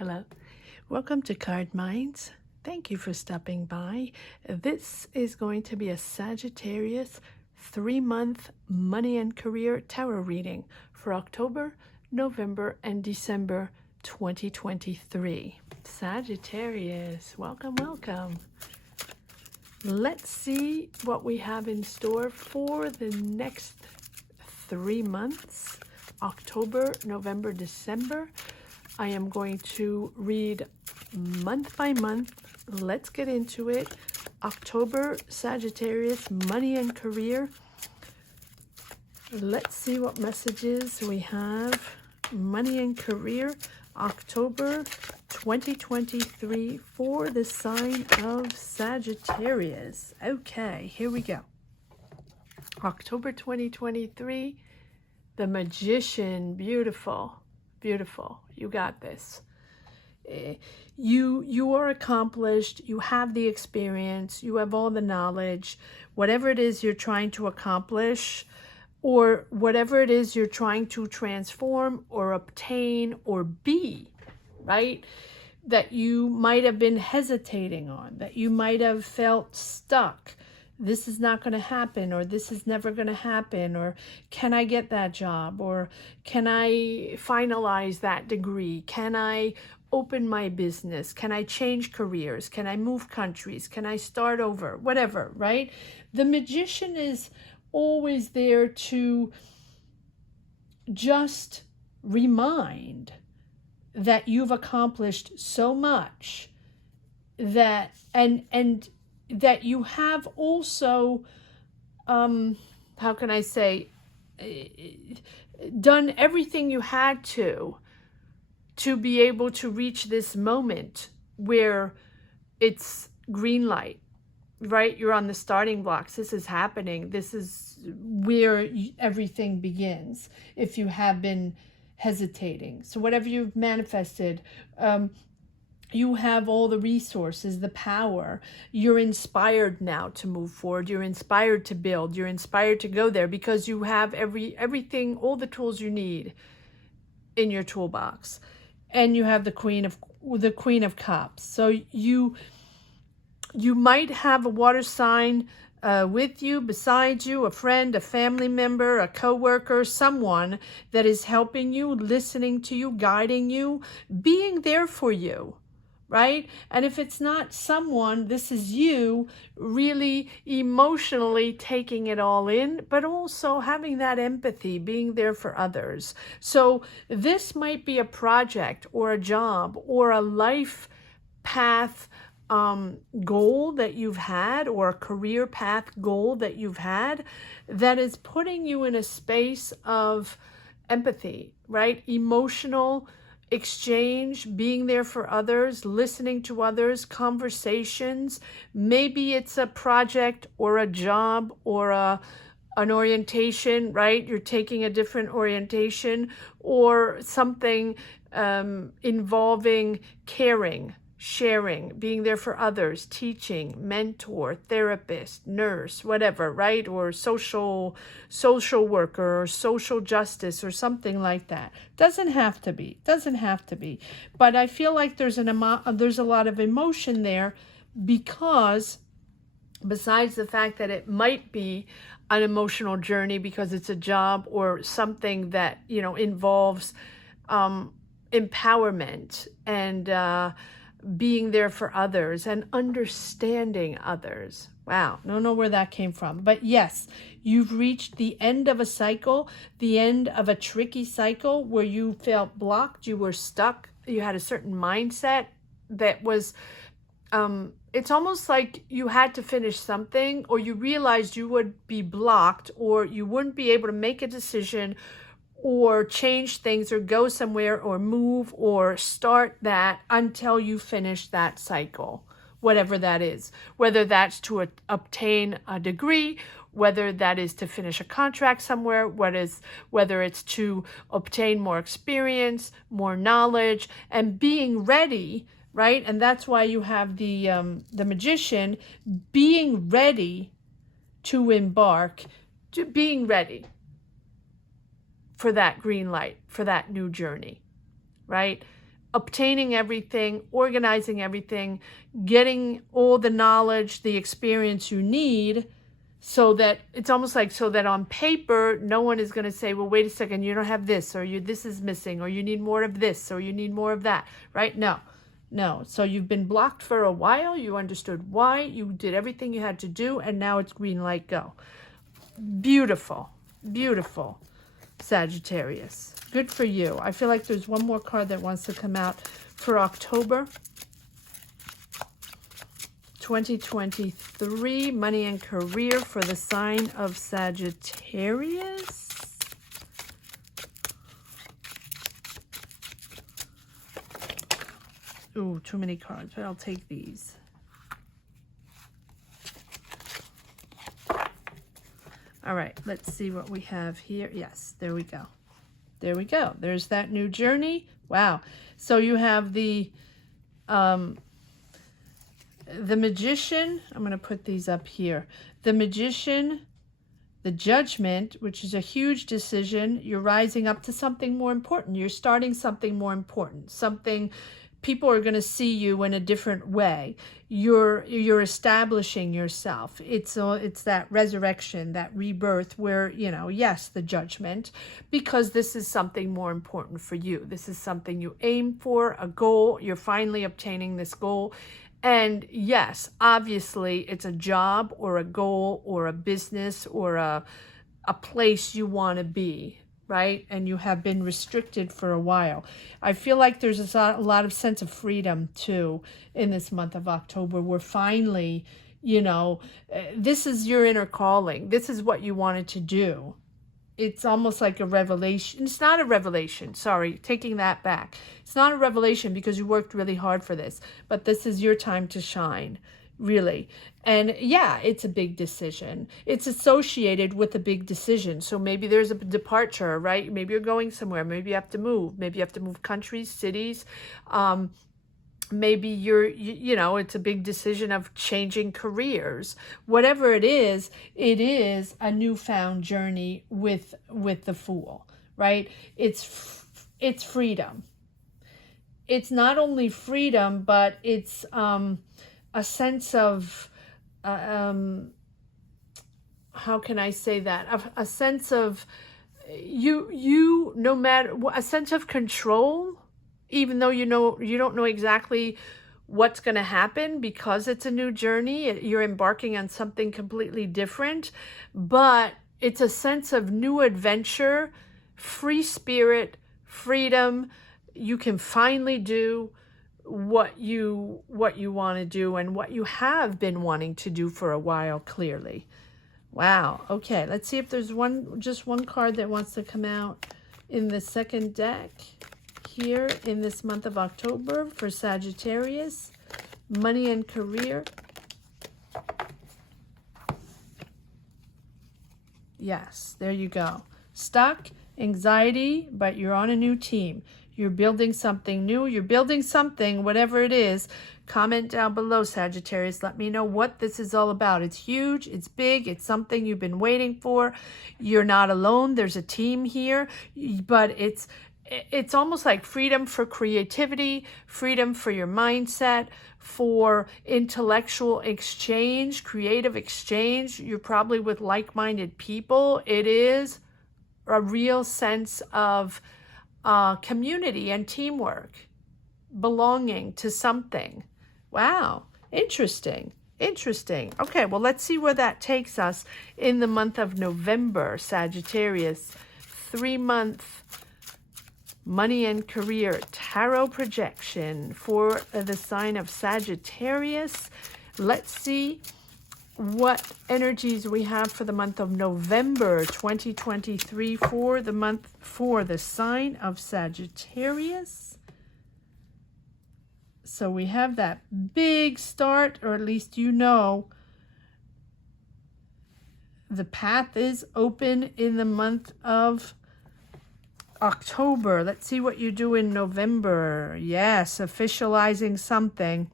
Hello. Welcome to Card Minds. Thank you for stopping by. This is going to be a Sagittarius 3-month money and career tarot reading for October, November, and December 2023. Sagittarius, welcome, welcome. Let's see what we have in store for the next 3 months, October, November, December. I am going to read month by month. Let's get into it. October, Sagittarius, money and career. Let's see what messages we have. Money and career, October 2023 for the sign of Sagittarius. Okay, here we go. October 2023, the Magician, beautiful. Beautiful. You got this. You are accomplished. You have the experience. You have all the knowledge. Whatever it is you're trying to accomplish, or whatever it is you're trying to transform or obtain or be, right? That you might have been hesitating on, that you might have felt stuck. This is not going to happen, or this is never going to happen, or can I get that job, or can I finalize that degree? Can I open my business? Can I change careers? Can I move countries? Can I start over? Whatever, right? The Magician is always there to just remind that you've accomplished so much, that and that you have also, how can I say, done everything you had to be able to reach this moment where it's green light, right? You're on the starting blocks. This is happening. This is where everything begins if you have been hesitating. So whatever you've manifested, you have all the resources, the power. You're inspired now to move forward. You're inspired to build. You're inspired to go there because you have everything, all the tools you need in your toolbox. And you have the Queen of Cups. So you might have a water sign with you, beside you, a friend, a family member, a coworker, someone that is helping you, listening to you, guiding you, being there for you. Right? And if it's not someone, this is you really emotionally taking it all in, but also having that empathy, being there for others. So this might be a project or a job or a life path goal that you've had, or a career path goal that you've had, that is putting you in a space of empathy, right? Emotional exchange, being there for others, listening to others, conversations. Maybe it's a project or a job or an orientation, right? You're taking a different orientation, or something involving caring, sharing, being there for others, teaching, mentor, therapist, nurse, whatever, right? Or social worker, or social justice, or something like that. Doesn't have to be. But I feel like there's a lot of emotion there, because besides the fact that it might be an emotional journey because it's a job or something that, involves empowerment and being there for others and understanding others. Wow, don't know where that came from. But yes, you've reached the end of a cycle, the end of a tricky cycle where you felt blocked, you were stuck, you had a certain mindset that was, it's almost like you had to finish something, or you realized you would be blocked, or you wouldn't be able to make a decision or change things or go somewhere or move or start that until you finish that cycle, whatever that is, whether that's to obtain a degree, whether that is to finish a contract somewhere, whether it's to obtain more experience, more knowledge, and being ready, right? And that's why you have the Magician, being ready to embark, being ready for that green light, for that new journey, right? obtaining everything, organizing everything, getting all the knowledge, the experience you need, so that it's almost like, so that on paper, no one is going to say, well, wait a second, you don't have this, or this is missing, or you need more of this, or you need more of that, right? No. So you've been blocked for a while. You understood why. You did everything you had to do, and now it's green light, go. Beautiful, beautiful, Sagittarius. Good for you. I feel like there's one more card that wants to come out for October 2023, money and career for the sign of Sagittarius. Ooh, too many cards, but I'll take these. All right, let's see what we have here. Yes, there we go. There we go. There's that new journey. Wow. So you have the Magician. I'm going to put these up here. The Magician, the Judgment, which is a huge decision. You're rising up to something more important. You're starting something more important. Something people are going to see you in a different way. You're establishing yourself. It's that resurrection, that rebirth where, you know, yes, the Judgment, because this is something more important for you. This is something you aim for, a goal. You're finally obtaining this goal. And yes, obviously it's a job or a goal or a business or a place you want to be, right? And you have been restricted for a while. I feel like there's a lot of sense of freedom too in this month of October. We're finally, you know, this is your inner calling. This is what you wanted to do. It's almost like a revelation. It's not a revelation. Sorry, taking that back. It's not a revelation because you worked really hard for this, but this is your time to shine, really. And yeah, it's a big decision. It's associated with a big decision. So maybe there's a departure, right? Maybe you're going somewhere. Maybe you have to move. Maybe you have to move countries, cities. Maybe you know, it's a big decision of changing careers. Whatever it is a newfound journey with the Fool, right? It's freedom. It's not only freedom, but it's a sense of how can I say that? A sense of you no matter a sense of control. Even though you don't know exactly what's going to happen because it's a new journey, you're embarking on something completely different, but it's a sense of new adventure, free spirit, freedom. You can finally do what you want to do and what you have been wanting to do for a while, clearly. Wow. Okay, let's see if there's just one card that wants to come out in the second deck. Here in this month of October for Sagittarius, money and career. Yes, there you go. Stuck, anxiety, but you're on a new team. You're building something new. You're building something, whatever it is. Comment down below, Sagittarius. Let me know what this is all about. It's huge. It's big. It's something you've been waiting for. You're not alone. There's a team here, but it's almost like freedom for creativity, freedom for your mindset, for intellectual exchange, creative exchange. You're probably with like-minded people. It is a real sense of community and teamwork, belonging to something. Wow, interesting. Interesting. Okay, well, let's see where that takes us in the month of November, Sagittarius. 3-month money and career tarot projection for the sign of Sagittarius. Let's see what energies we have for the month of November 2023 for the sign of Sagittarius. So we have that big start, or at least you know the path is open in the month of October. Let's see what you do in November. Yes, officializing something.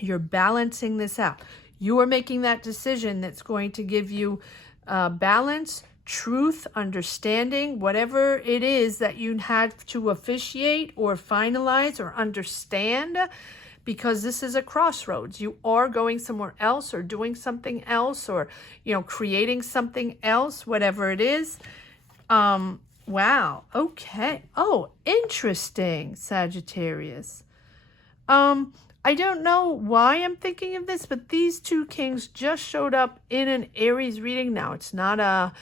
You're balancing this out. You are making that decision that's going to give you balance, truth, understanding, whatever it is that you had to officiate or finalize or understand, because this is a crossroads. You are going somewhere else or doing something else, or, you know, creating something else, whatever it is. Wow. Okay. Oh, interesting, Sagittarius. I don't know why I'm thinking of this, but these two kings just showed up in an Aries reading. Now, it's not a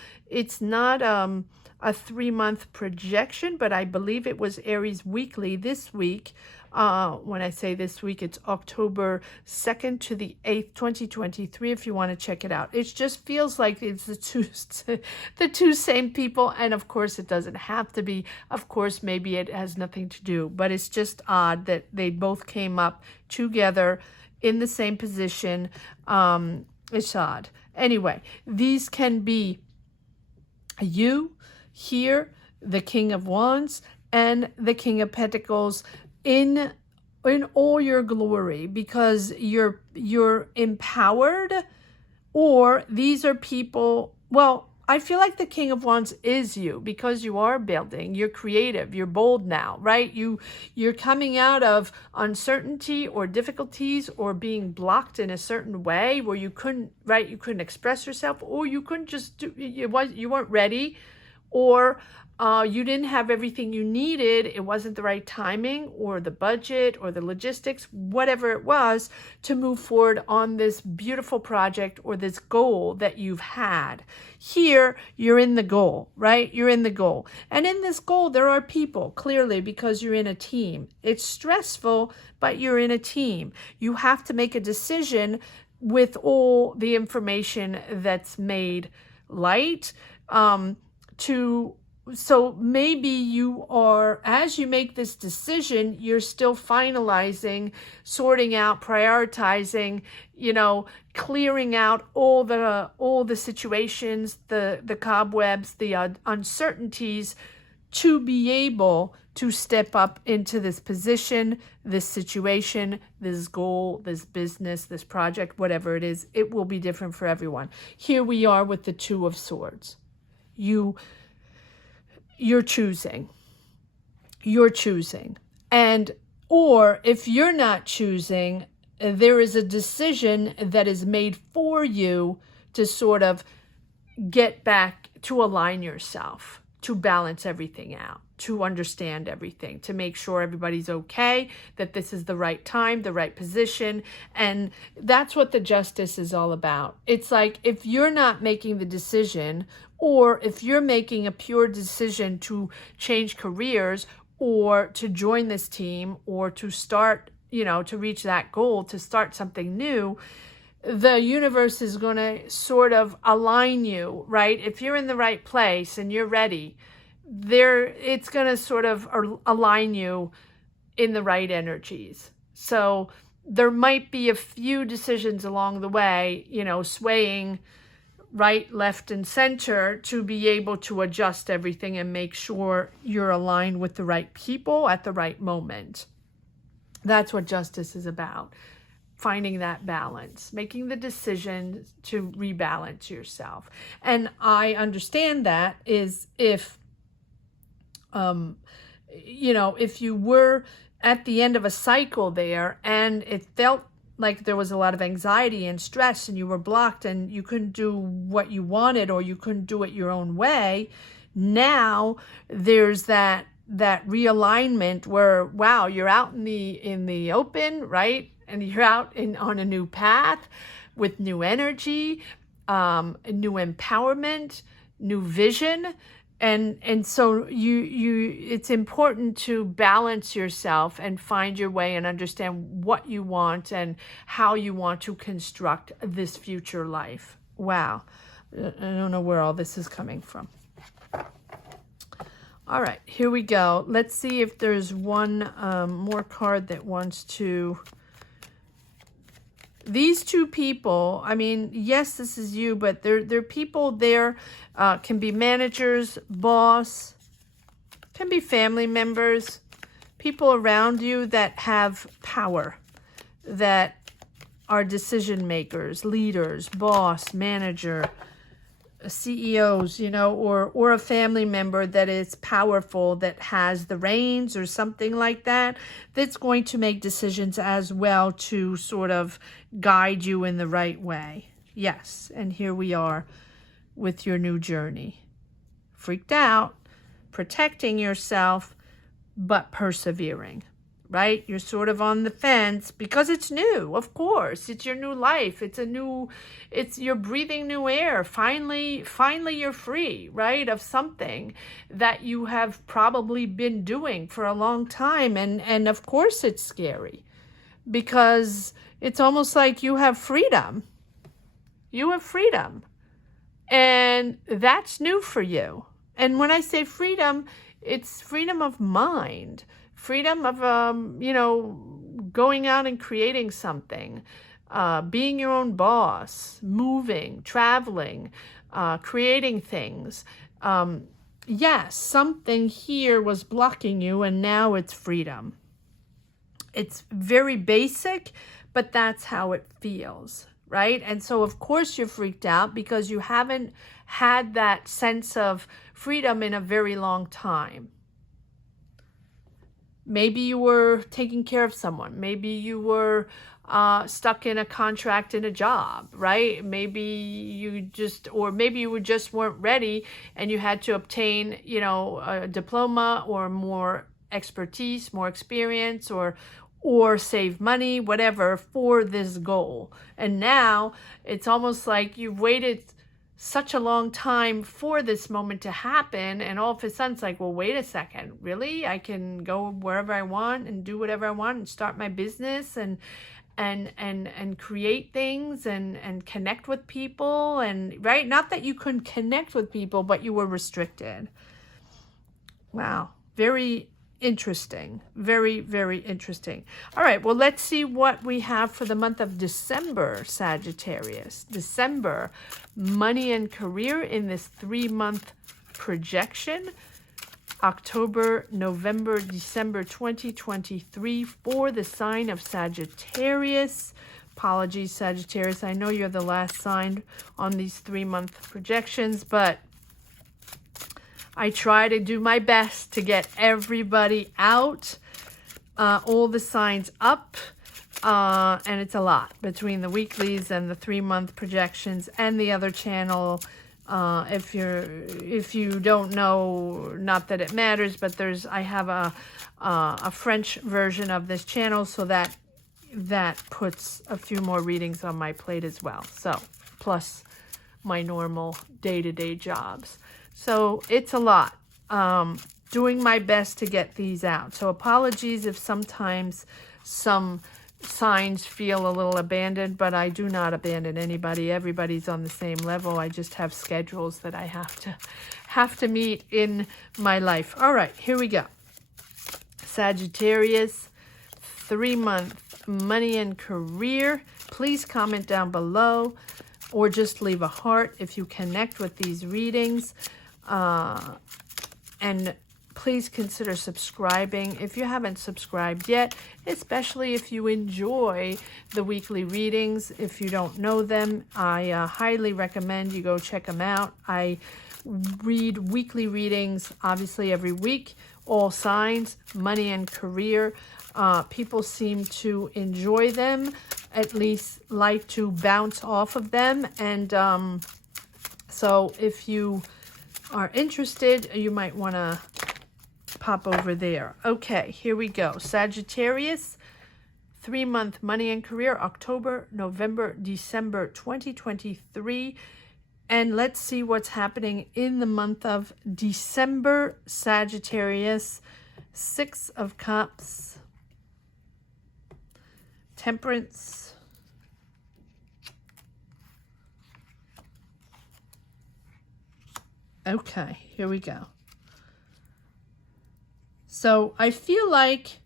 3-month projection, but I believe it was Aries weekly this week. When I say this week, it's October 2nd to the 8th, 2023, if you want to check it out. It just feels like it's the two same people, and of course it doesn't have to be. Of course, maybe it has nothing to do, but it's just odd that they both came up together in the same position. It's odd. Anyway, these can be you here, the King of Wands, and the King of Pentacles, in all your glory, because you're empowered. Or these are people, well, I feel like the King of Wands is you, because you are building, you're creative, you're bold now, right? You're coming out of uncertainty or difficulties or being blocked in a certain way where you couldn't, right? You couldn't express yourself, or you couldn't just do, you weren't ready, or you didn't have everything you needed. It wasn't the right timing or the budget or the logistics, whatever it was, to move forward on this beautiful project or this goal that you've had. Here, you're in the goal, right? You're in the goal. And in this goal, there are people, clearly, because you're in a team. It's stressful, but you're in a team. You have to make a decision with all the information that's made light, so maybe you are, as you make this decision, you're still finalizing, sorting out, prioritizing, you know, clearing out all the situations, the cobwebs, the uncertainties, to be able to step up into this position, this situation, this goal, this business, this project, whatever it is. It will be different for everyone. Here we are with the Two of Swords. You're choosing, and or if you're not choosing, there is a decision that is made for you to sort of get back, to align yourself, to balance everything out, to understand everything, to make sure everybody's okay, that this is the right time, the right position. And that's what the Justice is all about. It's like, if you're not making the decision, or if you're making a pure decision to change careers, or to join this team, or to start, you know, to reach that goal, to start something new, the universe is going to sort of align you, right? If you're in the right place and you're ready, it's going to sort of align you in the right energies. So there might be a few decisions along the way, you know, swaying right, left, and center, to be able to adjust everything and make sure you're aligned with the right people at the right moment. That's what Justice is about. Finding that balance, making the decision to rebalance yourself. And I understand that is if, you know, if you were at the end of a cycle there and it felt like there was a lot of anxiety and stress and you were blocked and you couldn't do what you wanted, or you couldn't do it your own way, now there's that realignment where, wow, you're out in the open, right? And you're out on a new path with new energy, new empowerment, new vision. And so it's important to balance yourself and find your way and understand what you want and how you want to construct this future life. Wow. I don't know where all this is coming from. All right, here we go. Let's see if there's one more card that wants to... These two people, I mean, yes, this is you, but they're people there, can be managers, boss, can be family members, people around you that have power, that are decision makers, leaders, boss, manager, CEOs, you know, or a family member that is powerful, that has the reins or something like that, that's going to make decisions as well to sort of guide you in the right way. Yes, and here we are with your new journey. Freaked out, protecting yourself, but persevering. Right? You're sort of on the fence because it's new, of course. It's your new life. You're breathing new air. Finally you're free, right? Of something that you have probably been doing for a long time. And of course it's scary because it's almost like you have freedom. You have freedom. And that's new for you. And when I say freedom, it's freedom of mind. Freedom of, going out and creating something, being your own boss, moving, traveling, creating things. Yes, something here was blocking you and now it's freedom. It's very basic, but that's how it feels, right? And so, of course, you're freaked out because you haven't had that sense of freedom in a very long time. Maybe you were taking care of someone. Maybe you were stuck in a contract in a job, right? Maybe you just weren't ready and you had to obtain, a diploma or more expertise, more experience, or save money, whatever, for this goal. And now it's almost like you've waited such a long time for this moment to happen, and all of a sudden it's like, well, wait a second, really? I can go wherever I want and do whatever I want and start my business and create things and connect with people, and right? Not that you couldn't connect with people, but you were restricted. Wow, very interesting. Very, very interesting. All right, well, let's see what we have for the month of December, Sagittarius. December, money and career in this 3-month projection. October, November, December 2023 for the sign of Sagittarius. Apologies, Sagittarius. I know you're the last sign on these 3-month projections, but I try to do my best to get everybody out, all the signs up, and it's a lot between the weeklies and the 3-month projections and the other channel. If you don't know, not that it matters, but I have a French version of this channel, so that puts a few more readings on my plate as well. So plus my normal day-to-day jobs. So it's a lot. Doing my best to get these out. So apologies if sometimes some signs feel a little abandoned, but I do not abandon anybody. Everybody's on the same level. I just have schedules that I have to meet in my life. All right, here we go. Sagittarius, 3-month money and career. Please comment down below or just leave a heart if you connect with these readings. And please consider subscribing if you haven't subscribed yet, especially if you enjoy the weekly readings. If you don't know them, I highly recommend you go check them out. I read weekly readings, obviously, every week, all signs, money and career. People seem to enjoy them, at least like to bounce off of them. And so if you are interested, you might want to pop over there. Okay, here we go. Sagittarius, 3-month money and career, October, November, December 2023. And let's see what's happening in the month of December, Sagittarius. 6 of Cups, Temperance, okay, here we go. So I feel like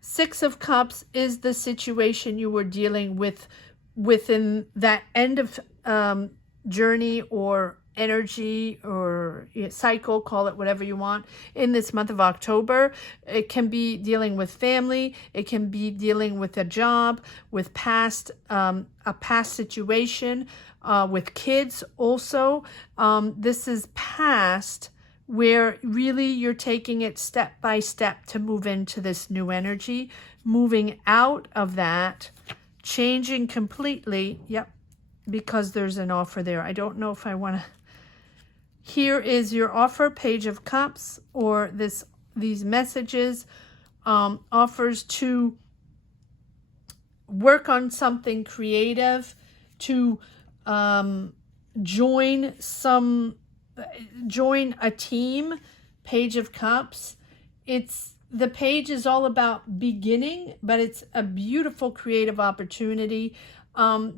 6 of Cups is the situation you were dealing with within that end of journey or energy or cycle, call it whatever you want, in this month of October. It can be dealing with family. It can be dealing with a job, with a past situation, with kids also. This is past, where really you're taking it step by step to move into this new energy, moving out of that, changing completely. Yep, because there's an offer there. I don't know if I want to. Here is your offer, Page of Cups, or these messages, offers to work on something creative, to join a team. Page of Cups. The page is all about beginning, but it's a beautiful creative opportunity.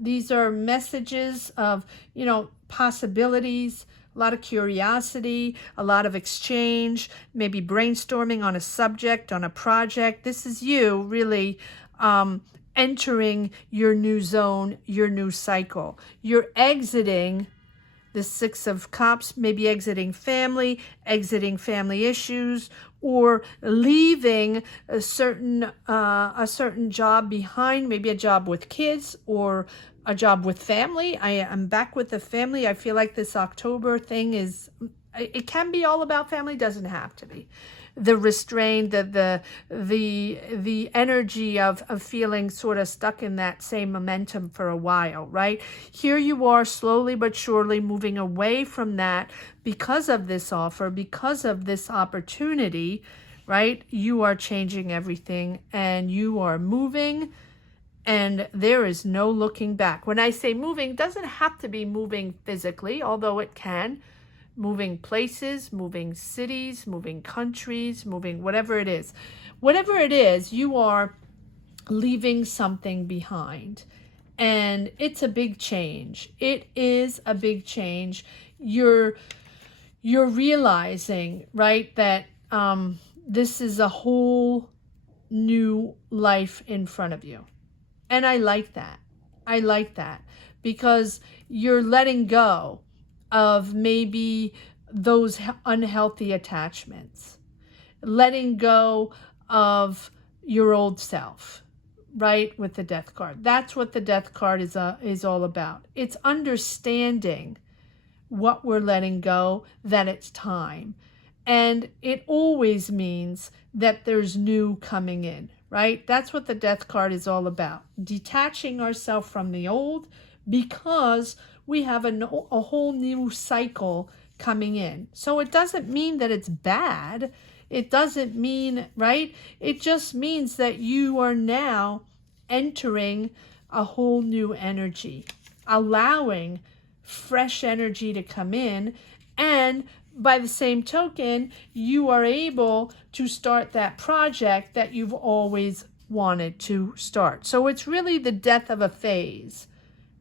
These are messages of, possibilities, a lot of curiosity, a lot of exchange, maybe brainstorming on a subject, on a project. This is you really entering your new zone, your new cycle. You're exiting the Six of Cups, maybe exiting family issues, or leaving a certain job behind, maybe a job with kids or a job with family. I am back with the family. I feel like this October thing it can be all about family, doesn't have to be. The restraint, the energy of feeling sort of stuck in that same momentum for a while, right? Here you are slowly but surely moving away from that because of this offer, because of this opportunity, right? You are changing everything and you are moving, and there is no looking back. When I say moving, it doesn't have to be moving physically, although it can. Moving places, moving cities, moving countries, moving whatever it is. Whatever it is, you are leaving something behind. And it's a big change. It is a big change. You're realizing, right, that this is a whole new life in front of you. And I like that. I like that because you're letting go of maybe those unhealthy attachments, letting go of your old self, right? With the Death card. That's what the Death card is all about. It's understanding what we're letting go, that it's time. And it always means that there's new coming in, right? That's what the Death card is all about. Detaching ourselves from the old because we have a whole new cycle coming in. So it doesn't mean that it's bad. It doesn't mean, right? It just means that you are now entering a whole new energy, allowing fresh energy to come in. And by the same token, you are able to start that project that you've always wanted to start. So it's really the death of a phase.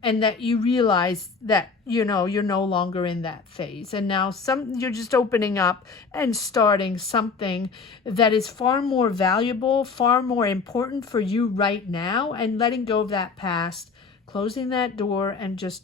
And that you realize that, you're no longer in that phase. And now you're just opening up and starting something that is far more valuable, far more important for you right now, and letting go of that past, closing that door and just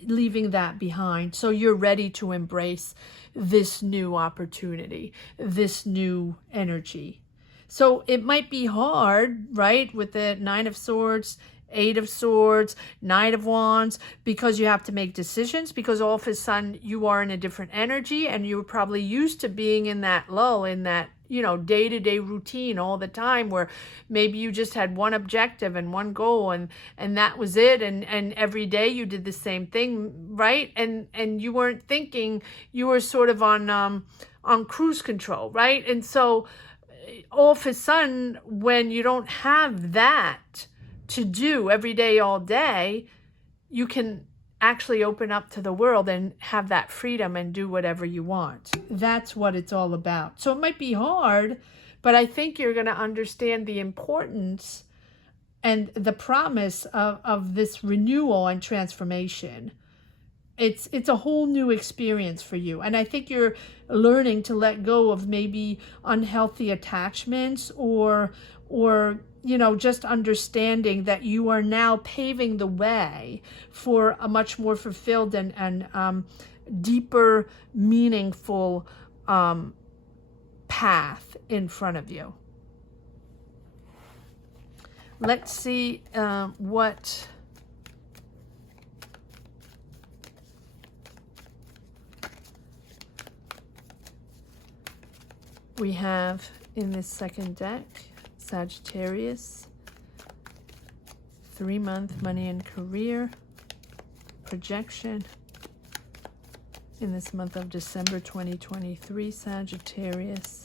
leaving that behind. So you're ready to embrace this new opportunity, this new energy. So it might be hard, right? With the Nine of Swords, Eight of Swords, Knight of Wands, because you have to make decisions, because all of a sudden you are in a different energy and you're probably used to being in that lull, in that, day-to-day routine all the time, where maybe you just had one objective and one goal and that was it. And every day you did the same thing, right? And you weren't thinking, you were sort of on cruise control, right? And so all of a sudden, when you don't have that to do every day, all day, you can actually open up to the world and have that freedom and do whatever you want. That's what it's all about. So it might be hard, but I think you're going to understand the importance and the promise of this renewal and transformation. It's a whole new experience for you. And I think you're learning to let go of maybe unhealthy attachments or just understanding that you are now paving the way for a much more fulfilled and deeper, meaningful path in front of you. Let's see what we have in this second deck. Sagittarius, 3-month money and career projection in this month of December 2023. Sagittarius,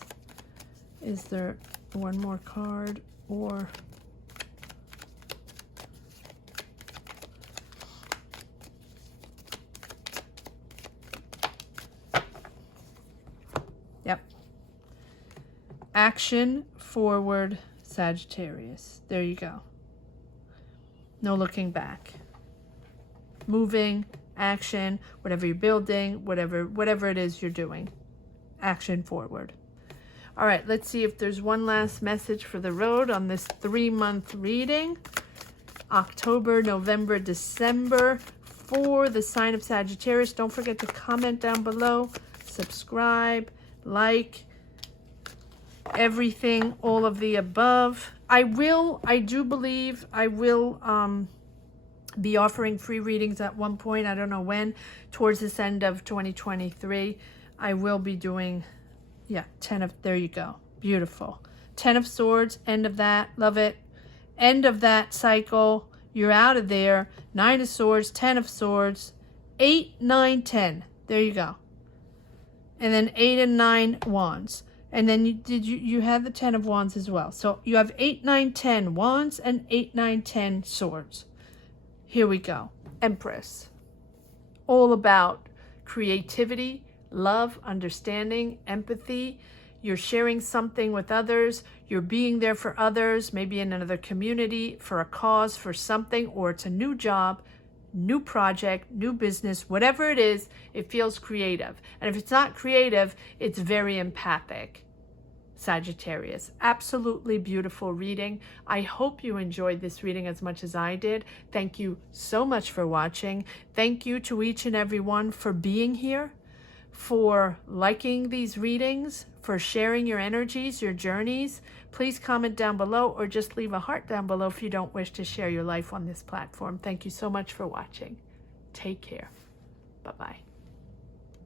is there one more card or yep, action forward, Sagittarius. There you go. No looking back. Moving, action, whatever you're building, whatever it is you're doing. Action forward. All right, let's see if there's one last message for the road on this 3-month reading. October, November, December for the sign of Sagittarius. Don't forget to comment down below, subscribe, like, everything, all of the above. I do believe I will be offering free readings at one point. I don't know when, towards this end of 2023. I will be doing, yeah, there you go. Beautiful. 10 of Swords, end of that. Love it. End of that cycle. You're out of there. 9 of Swords, 10 of Swords, 8, 9, 10. There you go. And then 8 and 9 Wands. And then you had the 10 of Wands as well. So you have 8, 9, 10 Wands and 8, 9, 10 Swords. Here we go. Empress. All about creativity, love, understanding, empathy. You're sharing something with others. You're being there for others, maybe in another community, for a cause, for something, or it's a new job, new project, new business, whatever it is, it feels creative. And if it's not creative, it's very empathic. Sagittarius. Absolutely beautiful reading. I hope you enjoyed this reading as much as I did. Thank you so much for watching. Thank you to each and every one for being here, for liking these readings, for sharing your energies, your journeys. Please comment down below or just leave a heart down below if you don't wish to share your life on this platform. Thank you so much for watching. Take care. Bye-bye.